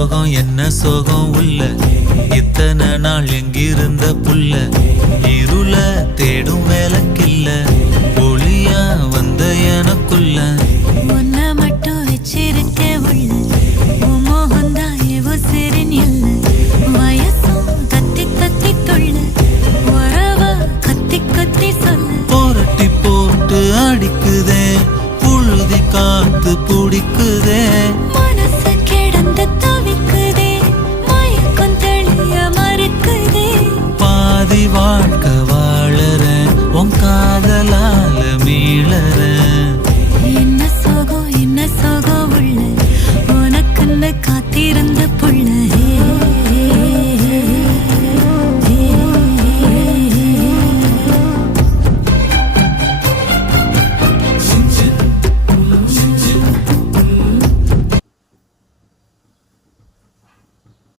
சோகம் என்ன சோகம் உள்ள இத்தனை நாள் எங்கிருந்த புல்ல இருள தேடும் வேலைக்கில்ல ஒளியா வந்த எனக்குள்ள உன்னை மட்டும் வச்சிருக்க உள்ள உன் மோகந்தான் எவோ சிறின் இல்ல வயசும் கத்தி கத்தி தொள்ள உறவ கத்தி கத்தி சொல்ல போரட்டி போட்டு அடிக்குதே புழுதி காத்து பிடிக்குதே